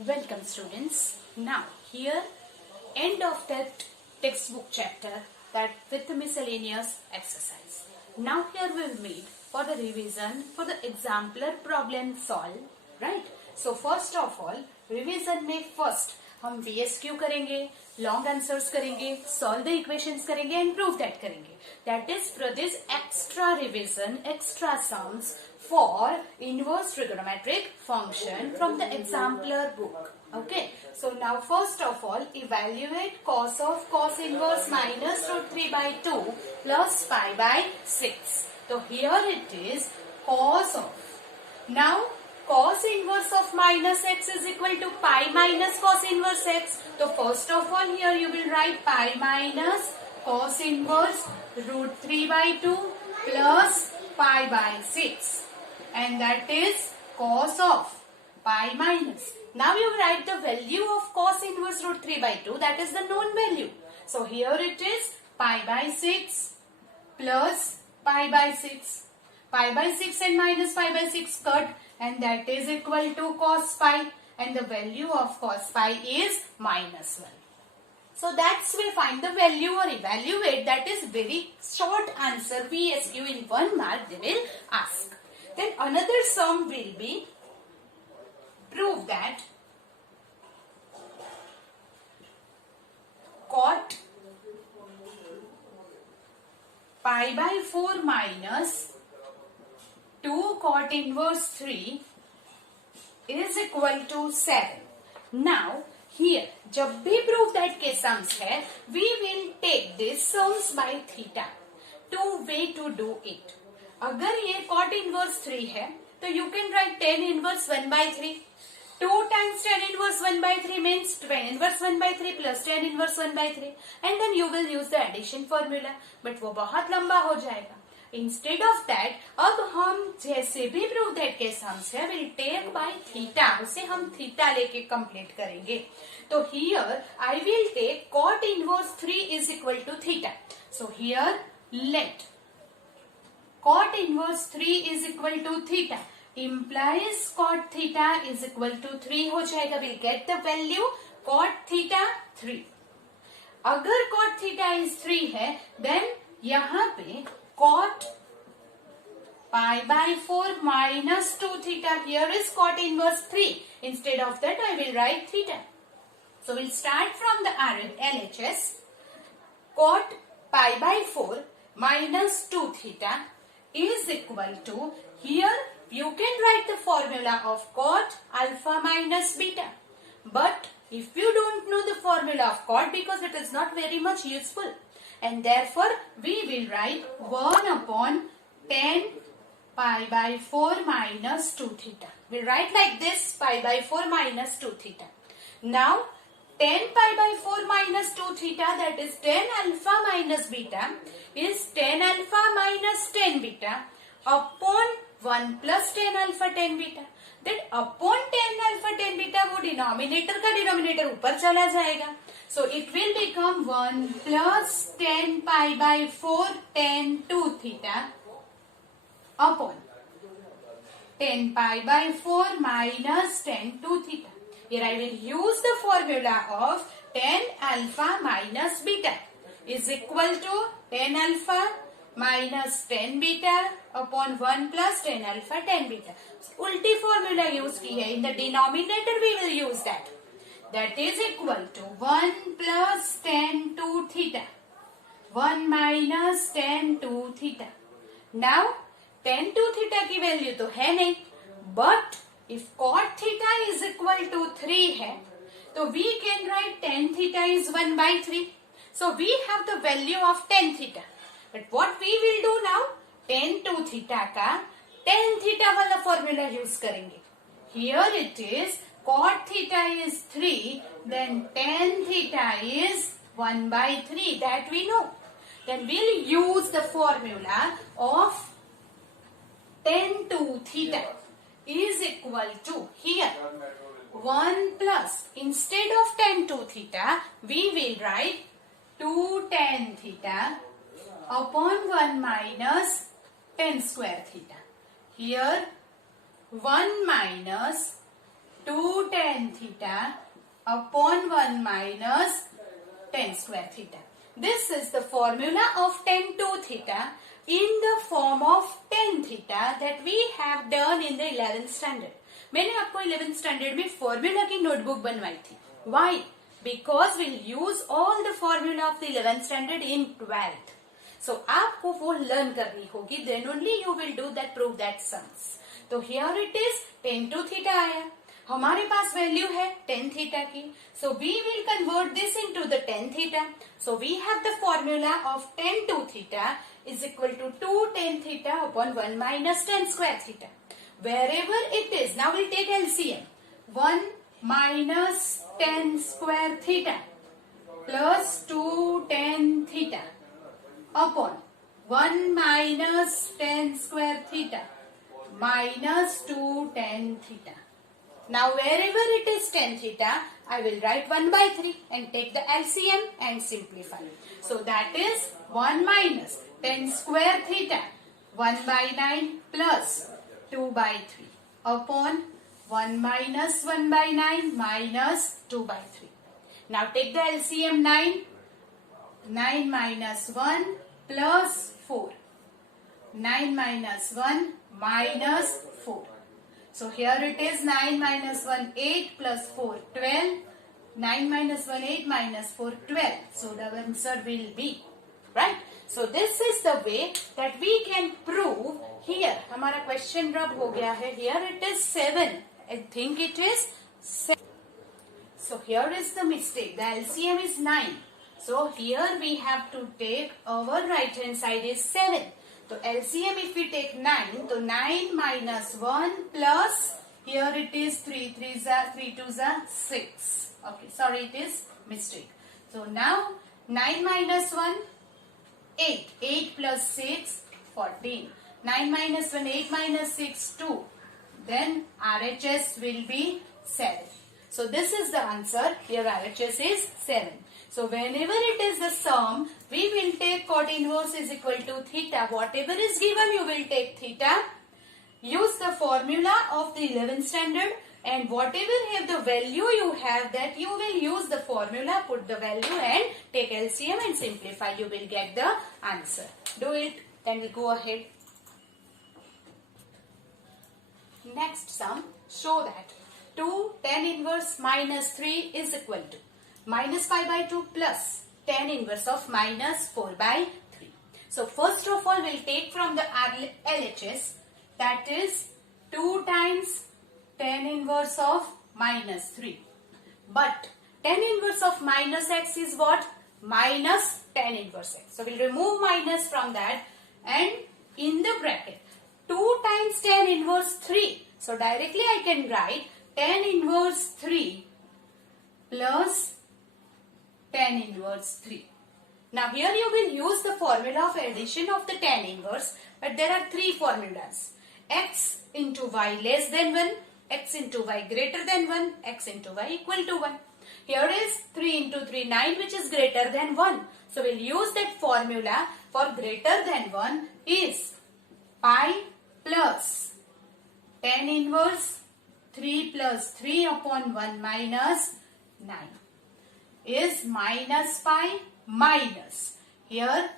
Welcome students. Now here end of that textbook chapter that with the miscellaneous exercise. Now here we'll meet for the revision for the exemplar problem solve, right? So first of all revision में first हम VSQ करेंगे, long answers करेंगे, solve the equations करेंगे and prove that करेंगे. That is for this extra revision, extra sums for inverse trigonometric function from the exemplar book. Okay, so now first of all evaluate cos of cos inverse minus root 3 by 2 plus pi by 6. So here it is cos of. Now cos inverse of minus x is equal to pi minus cos inverse x. So first of all here you will write pi minus cos inverse root 3 by 2 plus pi by 6. And that is cos of pi minus. Now you write the value of cos inverse root 3 by 2, that is the known value. So here it is pi by 6 plus pi by 6. Pi by 6 and minus pi by 6 cut and that is equal to cos pi and the value of cos pi is minus 1. So that's we find the value or evaluate. That is very short answer. VSQ in 1 mark they will ask. Then another sum will be prove that cot pi by 4 minus 2 cot inverse 3 is equal to 7. Now here जब भी prove that के sums है we will take this sums by theta. Two way to do it. अगर ये cot inverse 3 है तो you can write tan inverse 1 by 3. 2 times tan inverse 1 by 3 means tan inverse 1 by 3 plus tan inverse 1 by 3 and then you will use the addition formula. But वो बहुत लंबा हो जाएगा. Instead of that, अब हम जैसे भी prove that के sums है will take by theta. उसे हम theta लेके complete करेंगे. तो here I will take cot inverse 3 is equal to theta. So here let cot inverse 3 is equal to theta implies cot theta is equal to 3 हो जाएगा. We'll get the value cot theta 3. अगर cot theta is 3 है then यहाँ पे cot pi by 4 minus 2 theta. Here is cot inverse 3. Instead of that I will write theta. So we'll start from the LHS. Cot pi by 4 minus 2 theta is equal to, here you can write the formula of cot alpha minus beta. But if you don't know the formula of cot because it is not very much useful and therefore we will write 1 upon tan pi by 4 minus 2 theta. We'll write like this pi by 4 minus 2 theta. Now tan pi by 4 minus 2 theta that is tan alpha minus beta is tan alpha minus tan beta upon 1 plus tan alpha tan beta. That upon tan alpha tan beta वो denominator का denominator ऊपर चला जाएगा. So it will become 1 plus tan pi by 4 tan 2 theta upon tan pi by 4 minus tan 2 theta. Here I will use the formula of tan alpha minus beta is equal to tan alpha minus tan beta upon 1 plus tan alpha tan beta. उल्टी formula use की है. In the denominator we will use that. That is equal to 1 plus tan 2 theta. 1 minus tan 2 theta. Now tan 2 theta की value तो है नहीं. But if cot theta is equal to 3 है तो we can write tan theta is 1 by 3. So we have the value of tan theta. But what we will do now? tan 2 theta का tan theta वाला formula use करेंगे. Here it is cot theta is 3 then tan theta is 1 by 3. That we know. Then we'll use the formula of tan 2 theta is equal to, here 1 plus, instead of tan 2 theta we will write 2 tan theta upon 1 minus tan square theta. Here 1 minus 2 tan theta upon 1 minus tan square theta. This is the formula of tan 2 theta in the form of tan theta that we have done in the 11th standard. मैंने आपको 11th standard में formula की notebook बनवाई थी. Why? Because we'll use all the formula of the 11th standard in 12th. So आपको वो learn करनी होगी. Then only you will do that prove that sums. तो here it is tan 2 theta आया. हमारे पास वैल्यू है tan theta की. So we will convert this into the tan theta. So we have the formula of tan 2 theta is equal to 2 tan theta upon 1 minus tan square theta. Wherever it is, now we'll take LCM. 1 minus tan square theta plus 2 tan theta upon 1 minus tan square theta minus 2 tan theta. Now wherever it is tan theta, I will write 1 by 3 and take the LCM and simplify. So that is 1 minus tan square theta 1 by 9 plus 2 by 3 upon 1 minus 1 by 9 minus 2 by 3. Now take the LCM 9. 9 minus 1 plus 4. 9 minus 1 minus 4. So here it is 9 minus 1 8 plus 4 12. 9 minus 1 8 minus 4 12. So the answer will be right. So this is the way that we can prove. Here हमारा question रब हो गया है. Here it is 7. I think it is 7. So here is the mistake. The LCM is 9. So here we have to take our right hand side is 7. So LCM if we take 9, so 9 minus 1 plus here it is 3 3s are 3 2s are 6. Okay, sorry, it is mistake. So now 9 minus 1 8. 8 plus 6 14. 9 minus 1 8 minus 6 2. Then RHS will be 7. So this is the answer. Here RHS is 7. So whenever it is the sum, we will take cot inverse is equal to theta. Whatever is given, you will take theta. Use the formula of the 11th standard, and whatever have the value you have, that you will use the formula, put the value and take LCM and simplify. You will get the answer. Do it. Then we go ahead. Next sum, show that 2 tan inverse minus 3 is equal to minus 5 by 2 plus tan inverse of minus 4 by 3. So first of all, we'll take from the LHS, that is 2 times tan inverse of minus 3. But tan inverse of minus x is what? Minus tan inverse x. So we'll remove minus from that, and in the bracket 2 times tan inverse 3. So directly I can write tan inverse 3 plus tan inverse 3. Now here you will use the formula of addition of the tan inverse, but there are 3 formulas. X into y less than 1, x into y greater than 1, x into y equal to 1. Here is 3 into 3 9, which is greater than 1. So we'll use that formula for greater than 1 is pi plus tan inverse 3 plus 3 upon 1 minus 9 is minus pi minus here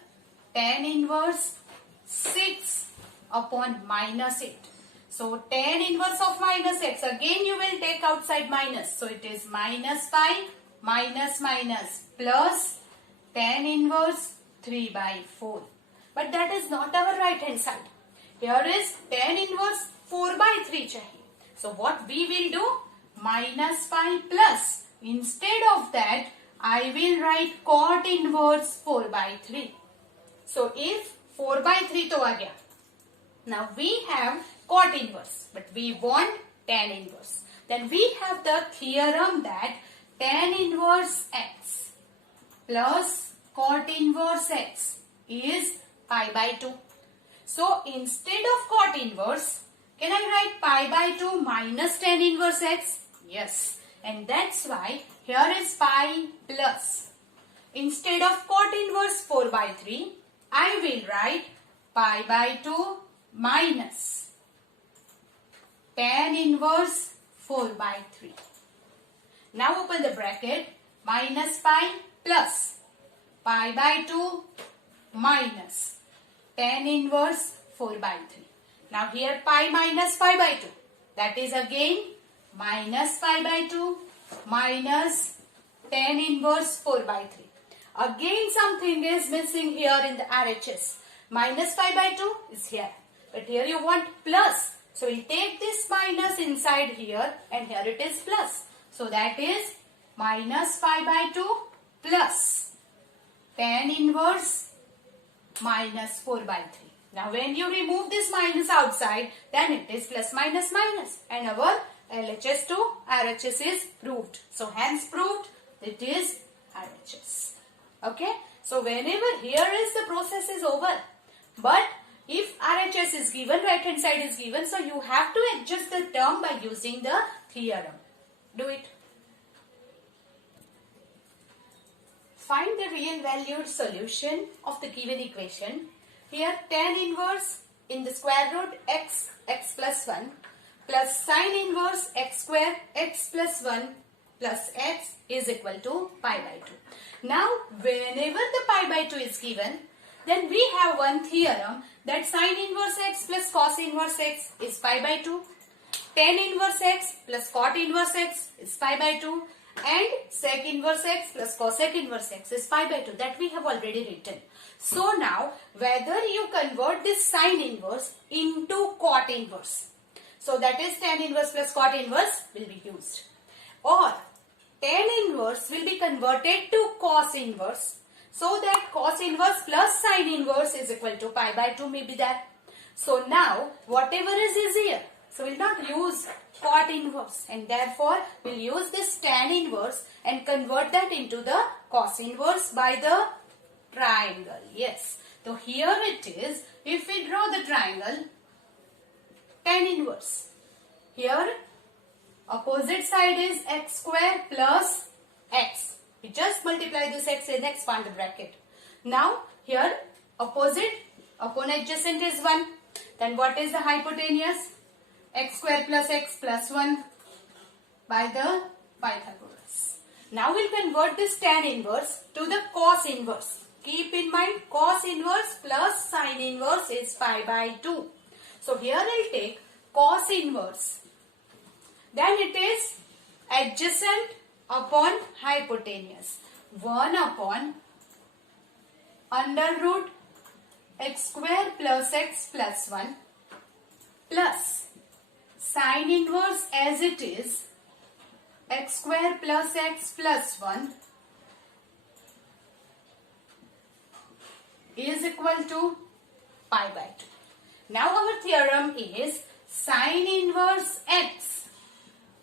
tan inverse 6 upon minus 8. So tan inverse of minus x, again you will take outside minus. So it is minus pi minus minus plus tan inverse 3 by 4. But that is not our right hand side. Here is tan inverse 4 by 3 chahiye. So what we will do? Minus pi plus. Instead of that, I will write cot inverse 4 by 3. So if 4 by 3 to aa gaya. Now we have cot inverse, but we want tan inverse. Then we have the theorem that tan inverse x plus cot inverse x is pi by 2. So instead of cot inverse, can I write pi by 2 minus tan inverse x? Yes. And that's why here is pi plus. Instead of cot inverse 4 by 3, I will write pi by 2 minus tan inverse 4 by 3. Now open the bracket. Minus pi plus pi by 2 minus tan inverse 4 by 3. Now here pi minus pi by 2. That is again minus pi by 2 minus tan inverse 4 by 3. Again something is missing here in the RHS. Minus pi by 2 is here. But here you want plus. So we'll take this minus inside here and here it is plus. So that is minus pi by 2 plus tan inverse minus 4 by 3. Now when you remove this minus outside, then it is plus minus minus. And our LHS to RHS is proved. So hence proved it is RHS. Okay. So whenever here is the process is over. But if RHS is given, right hand side is given. So you have to adjust the term by using the theorem. Do it. Find the real valued solution of the given equation. Here tan inverse in the square root x plus 1 plus sine inverse x square x plus 1 plus x is equal to pi by 2. Now whenever the pi by 2 is given, then we have one theorem that sine inverse x plus cos inverse x is pi by 2. Tan inverse x plus cot inverse x is pi by 2. And sec inverse x plus cosec inverse x is pi by 2. That we have already written. So now whether you convert this sine inverse into cot inverse. So that is tan inverse plus cot inverse will be used. Or tan inverse will be converted to cos inverse. So that cos inverse plus sine inverse is equal to pi by 2 may be there. So now whatever is easier. So we will not use cot inverse and therefore we will use this tan inverse and convert that into the cos inverse by the triangle. Yes. So here it is. If we draw the triangle, tan inverse. Here opposite side is x square plus x. We just multiply this x and expand the bracket. Now here opposite upon adjacent is 1. Then what is the hypotenuse? X square plus x plus 1 by the Pythagoras. Now we'll convert this tan inverse to the cos inverse. Keep in mind cos inverse plus sine inverse is pi by 2. So here I'll take cos inverse. Then it is adjacent upon hypotenuse. 1 upon under root x square plus x plus 1 plus sine inverse as it is x square plus x plus 1 is equal to pi by 2. Now our theorem is sine inverse x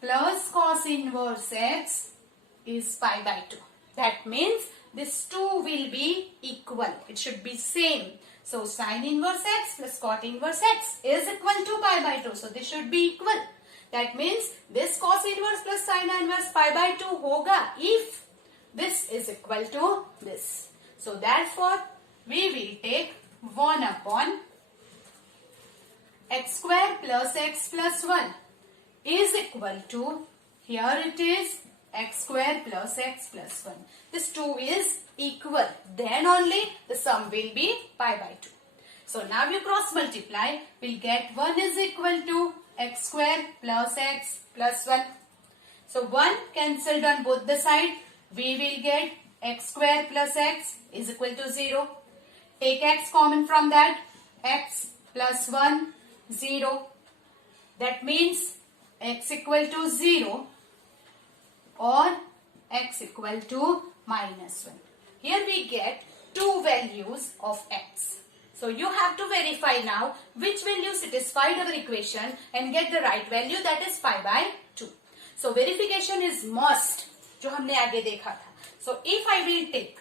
plus cos inverse x is pi by 2. That means this 2 will be equal. It should be same. So sine inverse x plus cot inverse x is equal to pi by 2. So this should be equal. That means this cos inverse plus sine inverse pi by 2 hoga if this is equal to this. So therefore we will take 1 upon x square plus x plus 1 is equal to, here it is x square plus x plus 1. This 2 is equal. Then only the sum will be pi by 2. So now you cross multiply. We'll get 1 is equal to x square plus x plus 1. So 1 cancelled on both the side. We will get x square plus x is equal to 0. Take x common from that. X plus 1, 0. That means x equal to 0 or x equal to minus 1. Here we get two values of x. So you have to verify now which value satisfied our equation and get the right value, that is pi by 2. So verification is must, जो हमने आगे देखा था. So if I will take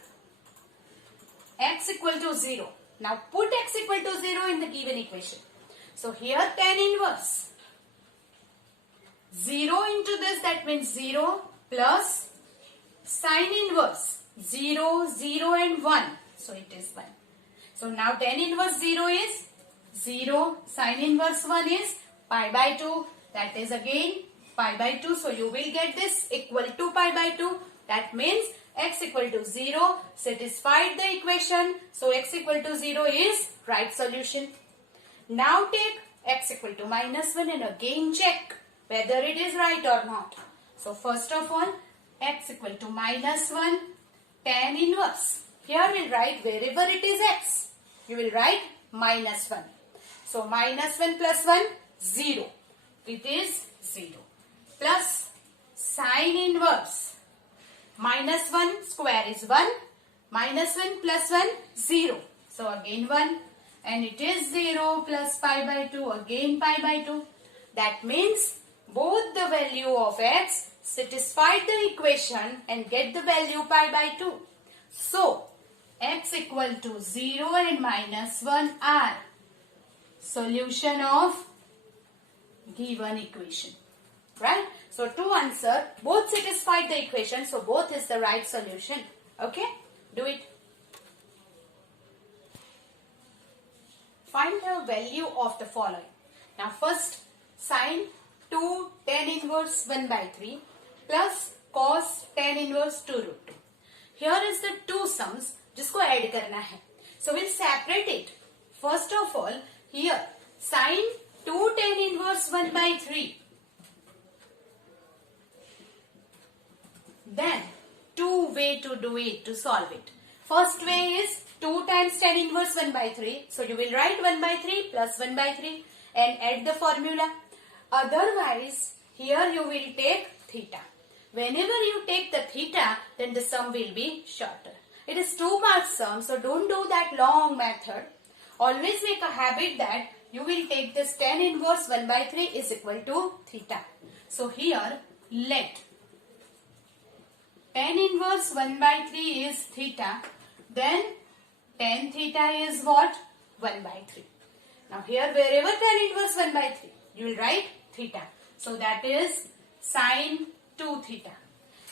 x equal to 0. Now put x equal to 0 in the given equation. So here tan inverse 0 into this, that means 0 plus sine inverse 0, 0 and 1. So it is 1. So now tan inverse 0 is 0, sine inverse 1 is pi by 2. That is again pi by 2. So you will get this equal to pi by 2. That means x equal to 0 satisfied the equation. So x equal to 0 is right solution. Now take x equal to minus 1 and again check whether it is right or not. So first of all, x equal to minus 1 tan inverse. Here we'll write wherever it is x, you will write minus 1. So minus 1 plus 1, 0. It is 0. Plus sine inverse. Minus 1 square is 1. Minus 1 plus 1, 0. So again 1. And it is 0 plus pi by 2, again pi by 2. That means both the value of x satisfied the equation and get the value pi by 2. So x equal to 0 and minus 1 are solution of given equation. Right? So to answer, both satisfied the equation. So both is the right solution. Okay? Do it. Find the value of the following. Now first, sine 2 tan inverse 1 by 3 plus cos tan inverse 2 root 2. Here is the two sums जिसको add करना है. So we'll separate it. First of all, here sine 2 tan inverse 1 by 3. Then two way to do it, to solve it. First way is 2 times tan inverse 1 by 3. So you will write 1 by 3 plus 1 by 3 and add the formula. Otherwise, here you will take theta. Whenever you take the theta, then the sum will be shorter. It is 2 mark sum, so don't do that long method. Always make a habit that you will take this tan inverse 1 by 3 is equal to theta. So here, let tan inverse 1 by 3 is theta. Then tan theta is what? 1 by 3. Now here wherever tan inverse 1 by 3, you will write theta. So that is sine 2 theta.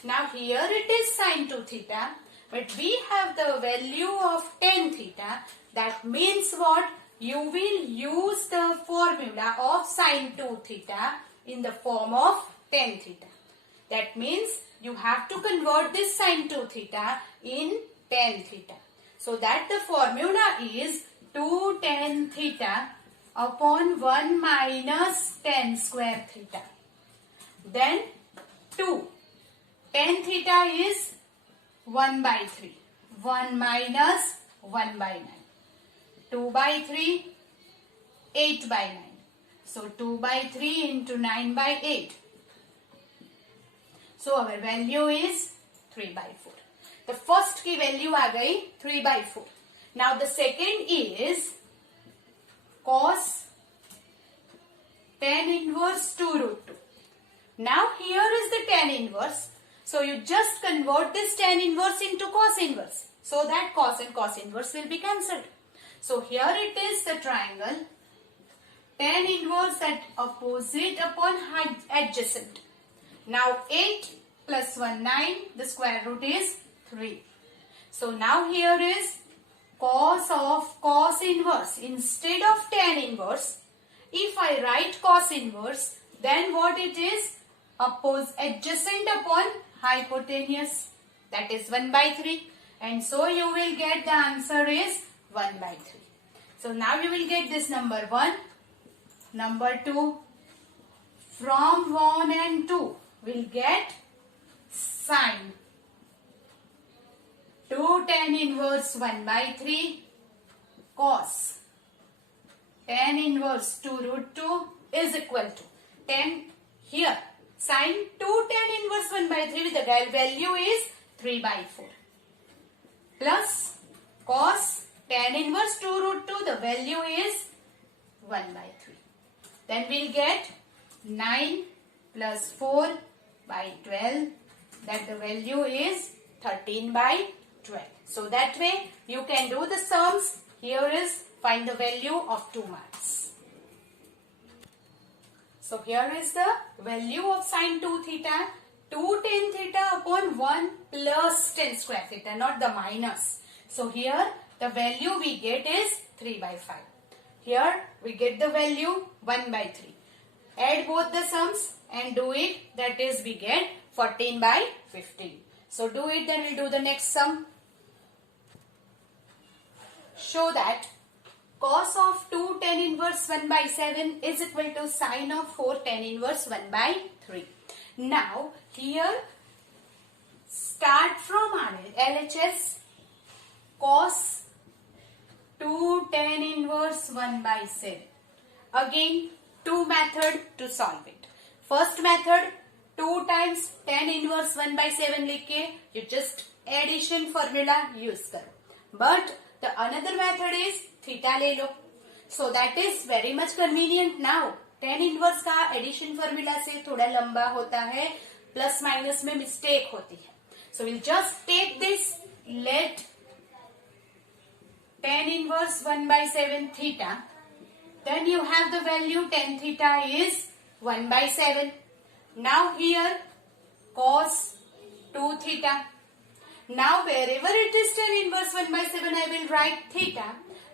Now here it is sine 2 theta. But we have the value of tan theta. That means what? You will use the formula of sine 2 theta in the form of tan theta. That means you have to convert this sine 2 theta in tan theta. So that the formula is 2 tan theta upon 1 minus tan square theta. Then 2. Tan theta is 1 by 3. 1 minus 1 by 9. 2 by 3, 8 by 9. So 2 by 3 into 9 by 8. So our value is 3 by 4. The first की value आ गई 3 by 4. Now the second is cos tan inverse 2 root 2. Now here is the tan inverse. So you just convert this tan inverse into cos inverse. So that cos and cos inverse will be cancelled. So here it is the triangle. Tan inverse at opposite upon adjacent. Now 8 plus 1, 9. The square root is 3. So now here is cos of cos inverse. Instead of tan inverse, if I write cos inverse, then what it is? Adjacent upon hypotenuse. That is 1 by 3. And so you will get the answer is 1 by 3. So now you will get this number 1. Number 2. From 1 and 2, we'll get sine 2 tan inverse 1 by 3 cos tan inverse 2 root 2 is equal to 10. Here sine 2 tan inverse 1 by 3 with the value is 3 by 4 plus cos tan inverse 2 root 2, the value is 1 by 3. Then we'll get 9 plus 4 by 12, that the value is 13 by 12. So that way you can do the sums. Here is find the value of 2 marks. So here is the value of sine 2 theta. 2 tan theta upon 1 plus tan square theta, not the minus. So here the value we get is 3 by 5. Here we get the value 1 by 3. Add both the sums. and do it. That is, we get 14 by 15. So do it, then we'll do the next sum. Show that cos of 2 tan inverse 1 by 7 is equal to sin of 4 tan inverse 1 by 3. Now here start from LHS. Cos 2 tan inverse 1 by 7. Again, two method to solve it. First method, 2 times tan inverse 1 by 7 लिख के you just addition formula use करो. But the another method is theta ले लो. So that is very much convenient now. tan inverse का addition formula से थोड़ा लंबा होता है, plus minus में mistake होती है. So we'll just take this, let tan inverse 1 by 7 theta. Then you have the value tan theta is 1 by 7. Now here cos 2 theta. Now wherever it is tan inverse 1 by 7 I will write theta.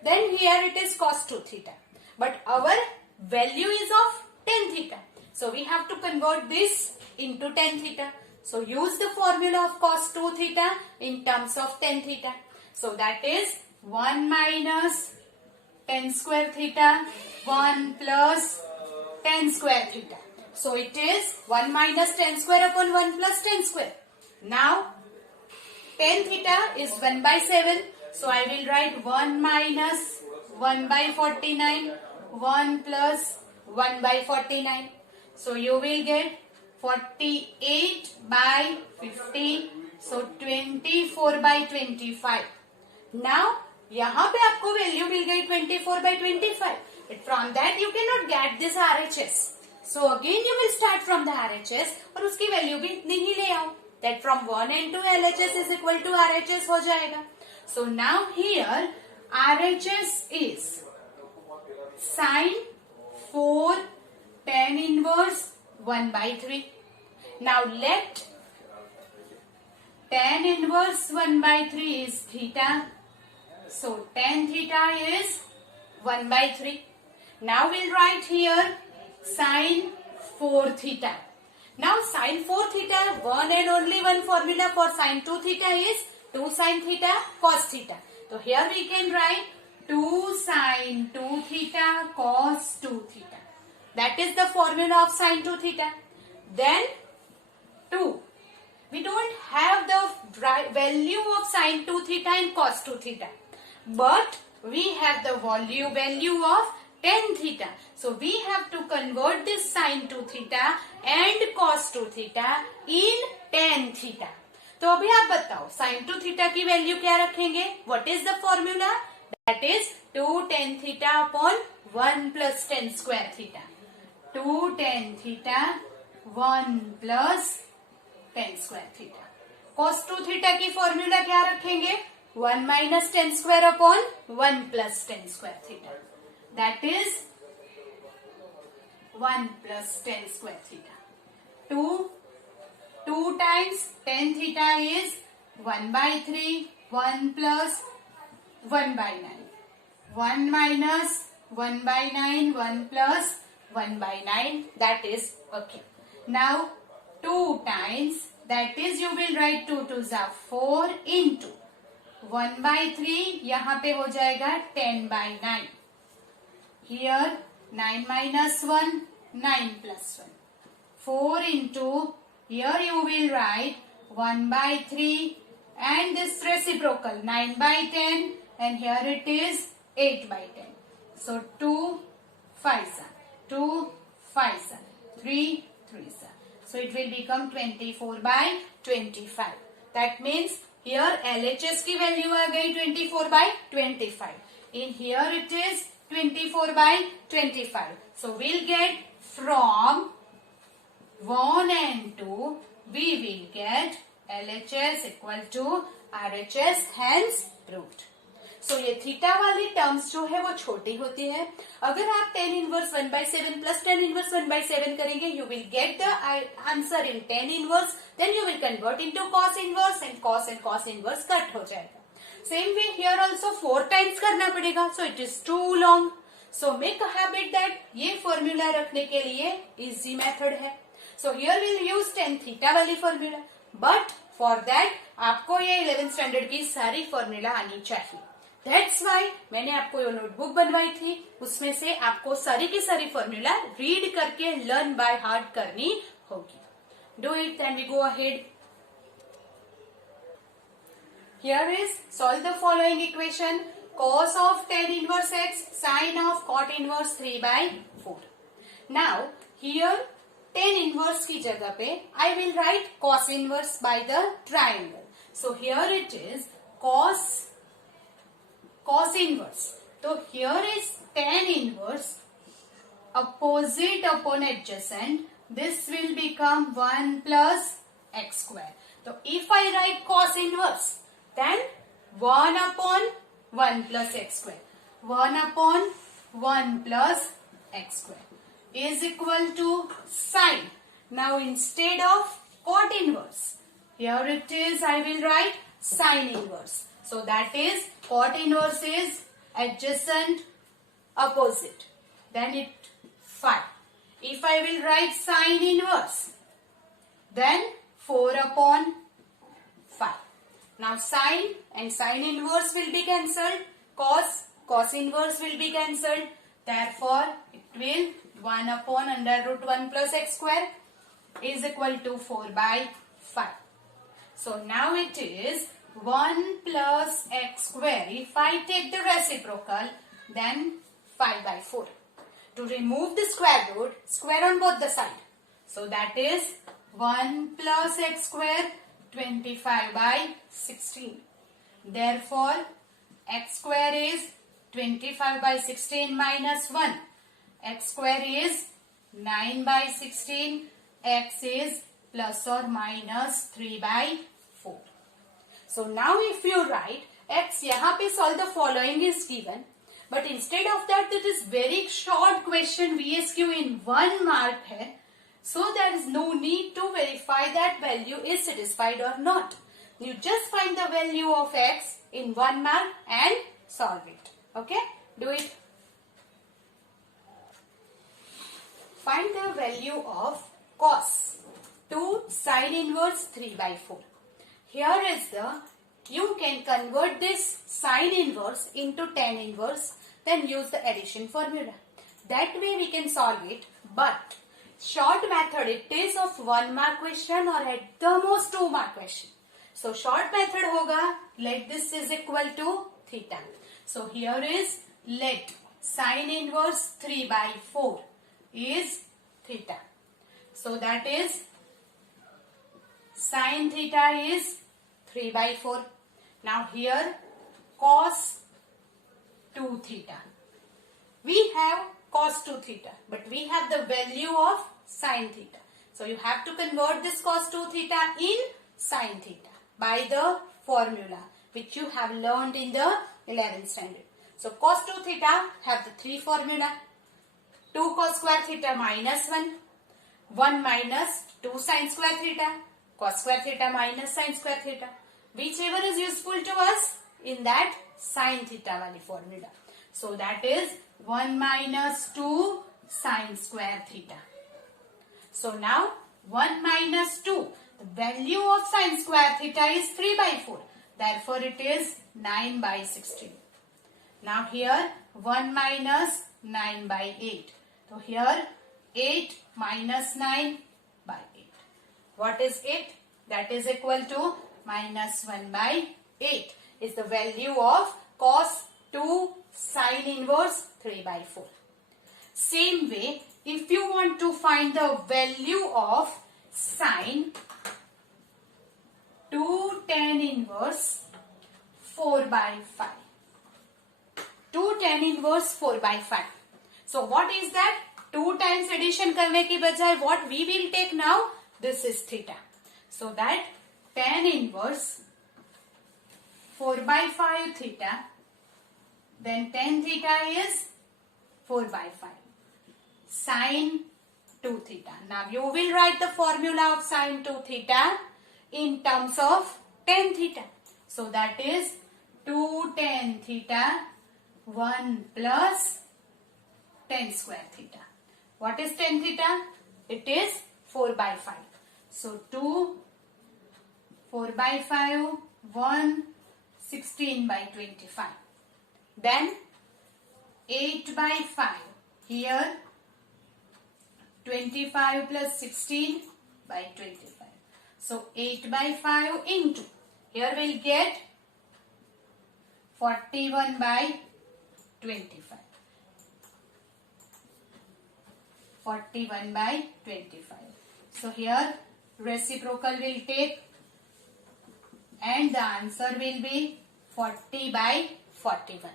Then here it is cos 2 theta. But our value is of tan theta. So we have to convert this into tan theta. So use the formula of cos 2 theta in terms of tan theta. So that is 1 minus tan square theta, 1 plus tan square theta. So it is 1 minus tan square upon 1 plus tan square. Now tan theta is 1 by 7. So I will write 1 minus 1 by 49, 1 plus 1 by 49. So you will get 48 by 50. So 24 by 25. Now यहाँ पे आपको value मिल गई 24 by 25. But from that you cannot get this RHS. So again you will start from the RHS और उसकी value भी इतनी ही ले आओ. That from 1 and 2 LHS is equal to RHS हो जाएगा. So now here RHS is sin 4 tan inverse 1 by 3. Now let tan inverse 1 by 3 is theta. So tan theta is 1 by 3. Now we'll write here sin 4 theta. Now sin 4 theta, one and only one formula for sin 2 theta is 2 sin theta cos theta. So here we can write 2 sin 2 theta cos 2 theta. That is the formula of sin 2 theta. Then 2. We don't have the value of sin 2 theta and cos 2 theta. But we have the value of tan theta. So we have to convert this sin 2 theta and cos 2 theta in tan theta. तो अभी आप बताओ sin 2 theta की value क्या रखेंगे? What is the formula? That is 2 tan theta upon 1 plus tan square theta. 2 tan theta 1 plus tan square theta. Cos 2 theta की formula क्या रखेंगे? 1 minus tan square upon 1 plus tan square theta. That is 1 plus tan square theta. 2 times tan theta is 1 by 3, 1 plus 1 by 9. 1 minus 1 by 9, 1 plus 1 by 9. That is okay. Now 2 times, that is you will write 2 to the 4 into 1 by 3, यहाँ पे हो जाएगा 10 by 9. Here 9 minus 1, 9 plus 1. 4 into, here you will write 1 by 3 and this reciprocal 9 by 10 and here it is 8 by 10. So 2 5s, 2 5s, 3 3s. So it will become 24 by 25. That means here LHS की value आ गई 24 by 25. In here it is 24 by 25. So we'll get from 1 and 2 we will get LHS equal to RHS, hence proved. So ये theta वाली terms जो है वो छोटी होती है. अगर आप tan inverse 1 by 7 plus tan inverse 1 by 7 करेंगे, you will get the answer in tan inverse. Then you will convert into cos inverse and cos inverse cut हो जाएगा. Same way here also 4 times करना पड़ेगा. So it is too long. So make a habit that ये formula रखने के लिए easy method है. So here we'll use tan theta वाली फॉर्मूला, बट फॉर दैट आपको ये 11th स्टैंडर्ड की सारी फॉर्मूला आनी चाहिए. दैट्स वाई मैंने आपको ये नोटबुक बनवाई थी, उसमें से आपको सारी की सारी फॉर्मूला रीड करके लर्न बाय हार्ट करनी होगी. Do it and we go ahead. Here is solve the following equation. Cos of tan inverse x, sin of cot inverse 3 by 4. Now here tan inverse की जगह पे I will write cos inverse by the triangle. So here it is cos inverse. So here is tan inverse opposite upon adjacent. This will become 1 plus x square. So if I write cos inverse, then 1 upon 1 plus x square. 1 upon 1 plus x square is equal to sine. Now instead of cot inverse, here it is I will write sine inverse. So that is cot inverse is adjacent opposite. Then it 5. If I will write sine inverse, then 4 upon 5. Now sine and sine inverse will be cancelled. Cos inverse will be cancelled. Therefore, it will 1 upon under root 1 plus x square is equal to 4 by 5. So now it is 1 plus x square. If I take the reciprocal, then 5 by 4. To remove the square root, square on both the sides. So that is 1 plus x square 25 by 16. Therefore, x square is 25 by 16 minus 1. X square is 9 by 16. X is plus or minus 3 by 4. So now if you write x, यहाँ पे solve the following is given. But instead of that, it is very short question VSQ in 1 mark है. So there is no need to verify that value is satisfied or not. You just find the value of x in 1 mark and solve it. Okay? Do it. Find the value of cos 2 sin inverse 3 by 4. Here is you can convert this sin inverse into tan inverse, then use the addition formula. That way we can solve it, but short method it is of 1 mark question or at the most 2 mark question. So short method hoga, let this is equal to theta. So here is let sin inverse 3 by 4 is theta. So that is sin theta is 3 by 4. Now here cos 2 theta. We have cos 2 theta, but we have the value of sin theta. So you have to convert this cos 2 theta in sin theta by the formula which you have learned in the 11th standard. So cos 2 theta have the 3 formula. 2 cos square theta minus 1. 1 minus 2 sin square theta. Cos square theta minus sin square theta. Whichever is useful to us in that sin theta wali formula. So that is 1 minus 2 sin square theta. So now 1 minus 2. The value of sin square theta is 3 by 4. Therefore it is 9 by 16. Now here 1 minus 9 by 8. So here 8 minus 9 by 8. What is 8? That is equal to minus 1 by 8 is the value of cos 2 sin inverse 3 by 4. Same way, if you want to find the value of sin 2 tan inverse 4 by 5. 2 tan inverse 4 by 5. So what is that? 2 times addition करने की बजाय what we will take now? This is theta. So that tan inverse 4 by 5 theta, then tan theta is 4 by 5. Sin 2 theta. Now you will write the formula of sin 2 theta in terms of tan theta. So that is 2 tan theta 1 plus tan square theta. What is tan theta? It is 4 by 5. So 2, 4 by 5, 1, 16 by 25. Then 8 by 5. Here 25 plus 16 by 25. So 8 by 5 into. Here we'll get 41 by 25. 41 by 25. So here reciprocal will take and the answer will be 40 by 41.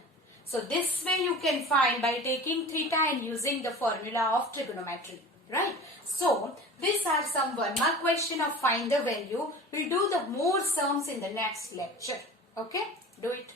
So this way you can find by taking theta and using the formula of trigonometry. Right? So these are some 1 mark question of find the value. We'll do the more sums in the next lecture. Okay? Do it.